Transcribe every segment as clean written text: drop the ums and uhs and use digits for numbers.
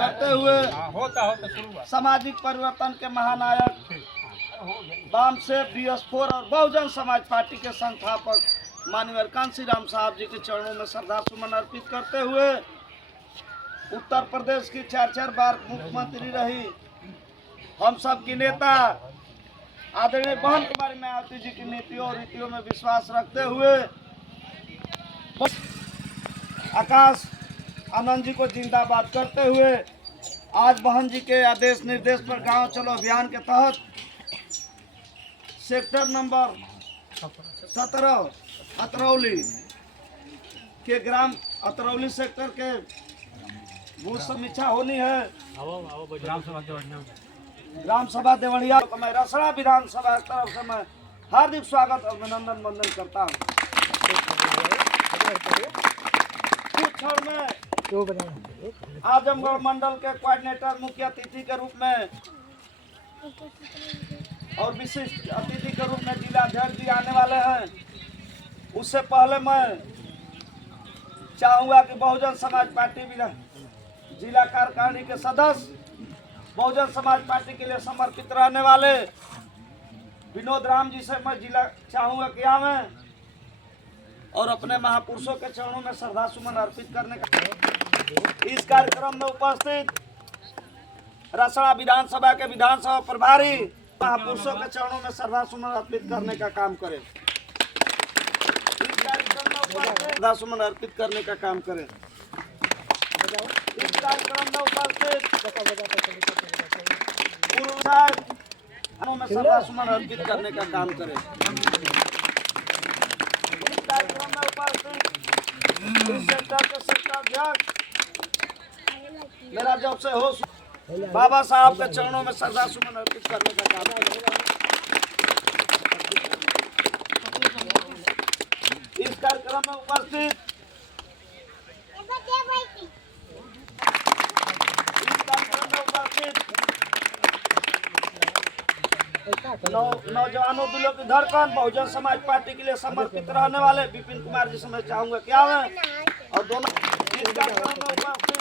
करते हुए सामाजिक परिवर्तन के महानायक वामसेव BS4 और बहुजन समाज पार्टी के संस्थापक माननीय कांसी राम साहब जी के चरणों में श्रद्धा सुमन अर्पित करते हुए उत्तर प्रदेश की 4 बार मुख्यमंत्री रही हम सब की नेता आदरणीय बहन कुमारी मायावती जी की नीतियों और रीतियों में विश्वास रखते हुए आकाश आनंद जी को जिंदाबाद करते हुए आज बहन जी के आदेश निर्देश पर गांव चलो अभियान के तहत सेक्टर नंबर 17 अतरौली के ग्राम अतरौली सेक्टर के बूथ समीक्षा होनी है। ग्राम सभा देवड़िया को मैं रसड़ा विधानसभा की तरफ से मैं हार्दिक स्वागत और अभिनंदन वंदन करता हूँ। कुछ क्षण में आजमगढ़ मंडल के कोऑर्डिनेटर मुख्य अतिथि के रूप में और विशिष्ट अतिथि के रूप में जिला अध्यक्ष जी आने वाले हैं। उससे पहले मैं चाहूँगा कि बहुजन समाज पार्टी जिला कार्यकारिणी के सदस्य बहुजन समाज पार्टी के लिए समर्पित रहने वाले विनोद राम जी से मैं जिला चाहूँगा कि आवे और अपने महापुरुषों के चरणों में श्रद्धा सुमन अर्पित करने का। इस कार्यक्रम में उपस्थित रसड़ा विधानसभा के विधानसभा प्रभारी महापुरुषों के चरणों में श्रद्धा सुमन अर्पित करने का काम करें। इस कार्यक्रम में उपस्थित श्रद्धा सुमन अर्पित करने का काम करें। इस कार्यक्रम में उपस्थित पूर्व में श्रद्धा सुमन अर्पित करने का काम करें। इस कार्यक्रम में उपस्थित इस सेक्टर के सेक्टर अध्यक्ष मेरा जब से हो बाबा साहब के चरणों में श्रद्धा सुमन अर्पित करने का काम करें। इस कार्यक्रम में उपस्थित नौजवानों दिलों की धड़कन बहुजन समाज पार्टी के लिए समर्पित रहने वाले विपिन कुमार जी से मैं चाहूंगा क्या है और दोनों इस कार्यक्रम में उपस्थित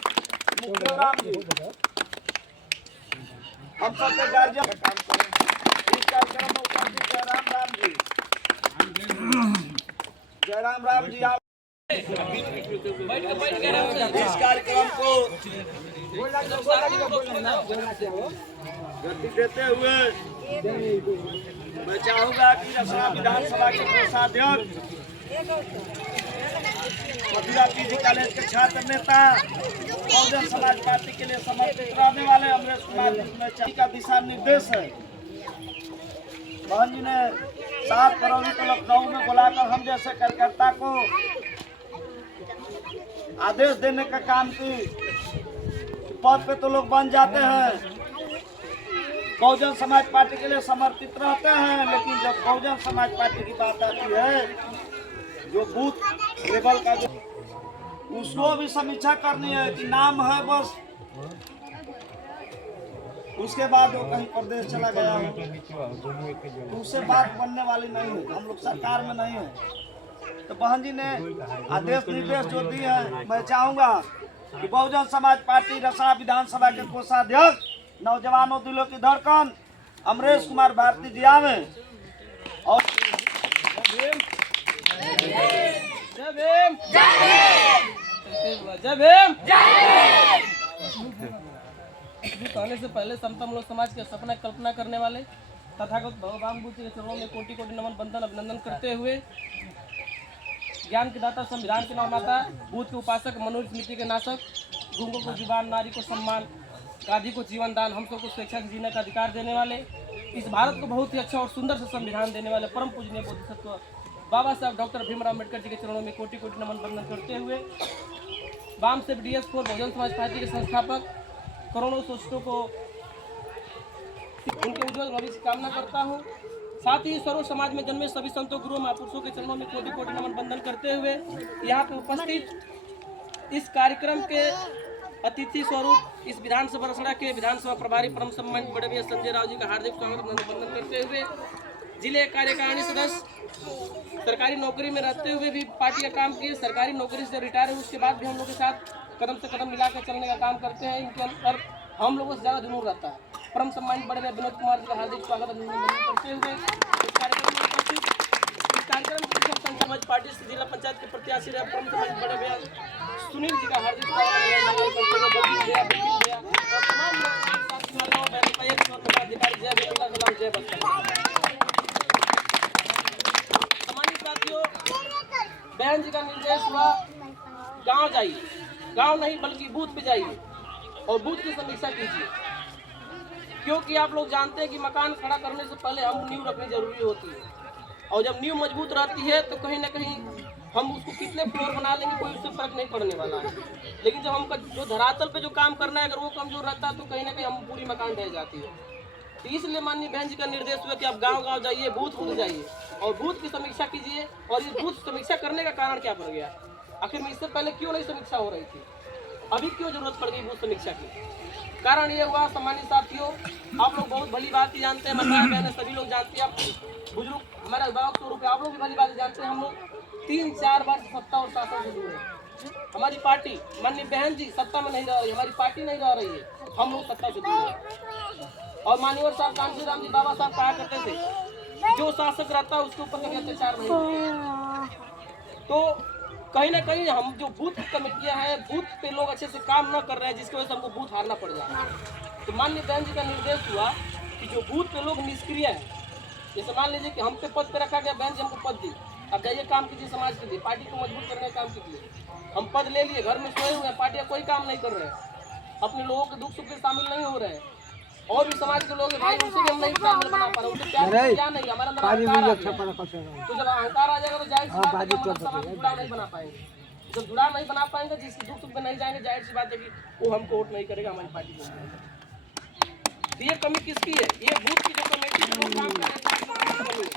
मुख्य राम जी हम सबके गार्जियन का काम करें। इस कार्यक्रम में उपस्थित जयराम राम जी आप इस कार्यक्रम को गति देते हुए मैं चाहूंगा कि रसड़ा विधानसभा के कोषाध्यक्ष मथुरा PG कॉलेज के छात्र नेता बहुजन समाज पार्टी के लिए समर्पित रहने वाले अमरेश कुमार जी का दिशा निर्देश है। बहन जी ने 7 फरवरी को लखनऊ में बुलाकर हम जैसे कार्यकर्ता को आदेश देने का काम की पद पे तो लोग बन जाते हैं, बहुजन समाज पार्टी के लिए समर्पित रहते हैं, लेकिन जब बहुजन समाज पार्टी की बात आती है जो बूथ लेवल का जो उसको भी समीक्षा करनी है कि नाम है बस, उसके बाद वो कहीं प्रदेश चला गया है तो उससे बात बनने वाली नहीं है। हम लोग सरकार में नहीं है। तो बहन जी ने आदेश निर्देश जो दिए हैं मैं चाहूँगा कि बहुजन समाज पार्टी रसड़ा विधानसभा के कोषाध्यक्ष नौजवानों दिलों की धड़कन अमरेश कुमार भारती जी आवे और आने से पहले समता मूलक समाज के सपना कल्पना करने वाले तथागत भगवान बुद्ध के चरणों में कोटि कोटि नमन बंदन अभिनंदन करते हुए ज्ञान के दाता संविधान के निर्माता बुद्ध के उपासक मनुष्य नीति के नाशक गूंगों को जीवन नारी को सम्मान गांधी को जीवन दान हम सबको स्वेच्छा से जीने का अधिकार देने वाले इस भारत को बहुत ही अच्छा और सुंदर से संविधान देने वाले परम पूजनीय बोधिसत्व बाबा साहब डॉक्टर भीमराव अम्बेडकर जी के चरणों में कोटि कोटि नमन बंदन करते हुए वामसेव BS4 बहुजन समाज पार्टी के संस्थापक करोड़ों सोचतों को उनके उज्जवल भविष्य की कामना करता हूँ। साथ ही सर्व समाज में जन्मे सभी संतों गुरुओं महापुरुषों के चरणों में कोटि कोटि नमन बंदन करते हुए यहाँ पे उपस्थित इस कार्यक्रम के अतिथि स्वरूप इस विधानसभा रसड़ा के विधानसभा प्रभारी परम सम्मानित बड़े भैया संजय राव जी का हार्दिक स्वागत अभिनंदन करते हुए जिले कार्यकारिणी सदस्य सरकारी नौकरी में रहते हुए भी पार्टी का काम किए, सरकारी नौकरी से रिटायर हुए उसके बाद भी हम लोग के साथ कदम से कदम मिला के चलने का काम करते हैं। इनके अंदर हम लोगों से ज़्यादा जुनून रहता है। परम सम्मानित बड़े भाई विनोद कुमार जी का हार्दिक स्वागत अभिनंदन करते हुए इस कार्यक्रम में समाज पार्टी से जिला पंचायत के प्रत्याशी रहे परम सम्मानित बड़े भैया सुनील जी का हार्दिक स्वागत करते हुए बबली भैया और तमाम अधिकारी जय भैया जय बच्चा। साथियों, बहन जी का निर्देश हुआ गांव जाइए, गांव नहीं बल्कि बूथ पे जाइए और बूथ की समीक्षा कीजिए, क्योंकि आप लोग जानते हैं कि मकान खड़ा करने से पहले हम नींव रखनी जरूरी होती है और जब नींव मजबूत रहती है तो कहीं ना कहीं हम उसको कितने फ्लोर बना लेंगे कोई उससे फर्क नहीं पड़ने वाला है। लेकिन जब हमका जो धरातल पे जो काम करना है अगर वो कमजोर रहता है तो कहीं ना कहीं हम पूरी मकान ढह जाती है। तो इसलिए माननीय बहन जी का निर्देश हुआ कि आप गांव-गांव जाइए, बूथ जाइए और बूथ की समीक्षा कीजिए। और इस बूथ समीक्षा करने का कारण क्या पड़ गया, आखिर में इससे पहले क्यों नहीं समीक्षा हो रही थी, अभी क्यों जरूरत पड़ गई बूथ समीक्षा की? कारण ये हुआ सम्मानित साथियों, आप लोग बहुत भली बात ही जानते हैं, माताएं बहनें सभी लोग जानते हैं, आप बुजुर्ग हमारे अभिभावक स्वरूप आप लोग भी भली बात जानते हैं। हम लोग 3-4 वर्ष सत्ता और शासन से दूर है। हमारी पार्टी माननीय बहन जी सत्ता में नहीं रह रही, हमारी पार्टी नहीं रह रही है, हम लोग सत्ता से दूर है। और माननीय साहब कांशी राम जी बाबा साहब कहा करते थे जो शासक रहता है उसके ऊपर कभी अत्याचार नहीं होता। तो कहीं ना कहीं हम जो बूथ कमेटियां हैं, बूथ पे लोग अच्छे से काम न कर रहे हैं, जिसकी वजह से हमको बूथ हारना पड़ जा रहा है। तो माननीय बहन जी का निर्देश हुआ कि जो बूथ पे लोग निष्क्रिय हैं, जैसे मान लीजिए कि हम पे पद पे रखा गया, बहन जी हमको पद दी, अब जाइए काम कीजिए समाज के लिए, पार्टी को मजबूत करने का काम कीजिए। हम पद ले लिए, घर में सोए हुए हैं, पार्टी का कोई काम नहीं कर रहे हैं, अपने लोगों के दुख सुख में शामिल नहीं हो रहे हैं। और भी समाज के लोग भाई उनसे भी हम नहीं तालमेल बना पा रहे, उनसे प्यार क्या नहीं, हमारा अंदर अहंकार आ गया। तो जब अहंकार आ जाएगा तो जाहिर सी बात है कि हम समाज से जुड़ाव नहीं बना पाएंगे। जब जुड़ाव नहीं बना पाएंगे, जिसके दुख सुख में नहीं जाएंगे, जाहिर सी बात है कि वो हमको वोट नहीं करेगा, हमारी पार्टी को। तो ये कमी किसकी है? ये बूथ की जो कमेटी जो लोग काम कर रहे हैं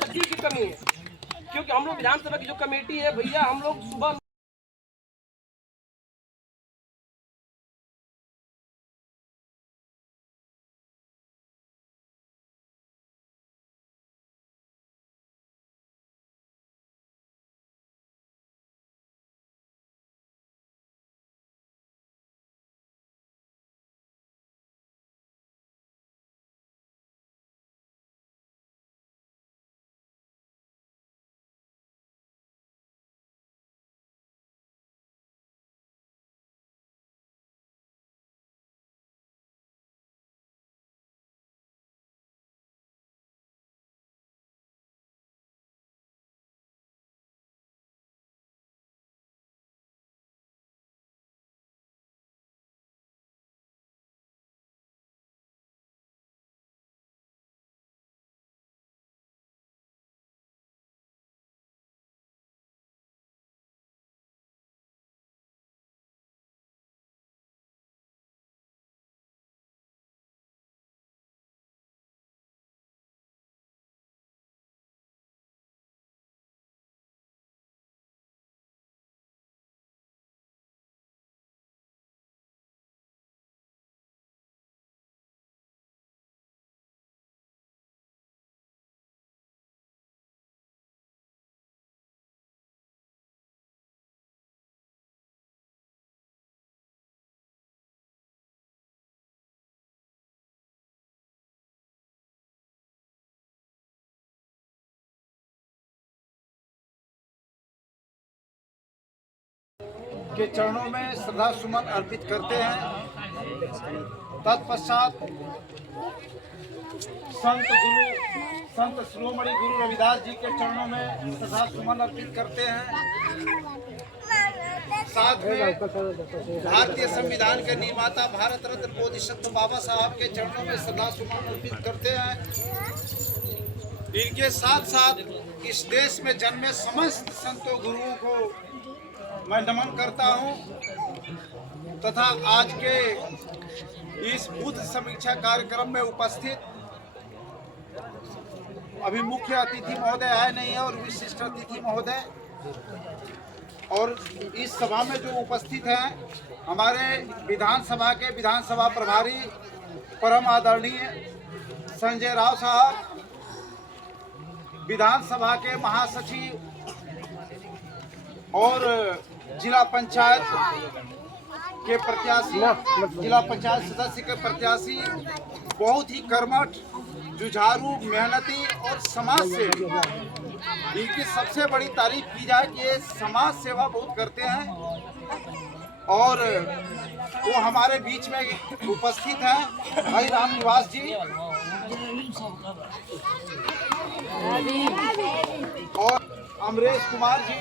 सच्ची की कमी है। क्योंकि हम लोग विधानसभा की जो कमेटी है भैया, हम लोग सुबह के चरणों में श्रद्धा सुमन अर्पित करते हैं। तत्पश्चात संत शिरोमणि गुरु रविदास जी के चरणों में श्रद्धा सुमन अर्पित करते हैं। साथ में भारतीय संविधान के निर्माता भारत रत्न बोधिसत्व बाबा साहब के चरणों में श्रद्धा सुमन अर्पित करते हैं। इनके साथ साथ इस देश में जन्मे समस्त संतों गुरुओं को मैं नमन करता हूं तथा आज के इस बूथ समीक्षा कार्यक्रम में उपस्थित अभी मुख्य अतिथि महोदय आए नहीं है और विशिष्ट अतिथि महोदय और इस सभा में जो उपस्थित हैं हमारे विधानसभा के विधानसभा प्रभारी परम आदरणीय संजय राव साहब, विधानसभा के महासचिव और जिला पंचायत के प्रत्याशी, जिला पंचायत सदस्य के प्रत्याशी बहुत ही कर्मठ, जुझारू, मेहनती और समाज सेवी। इनकी सबसे बड़ी तारीफ की जाए कि ये समाज सेवा बहुत करते हैं और वो हमारे बीच में उपस्थित हैं भाई राम निवास जी और अमरेश कुमार जी।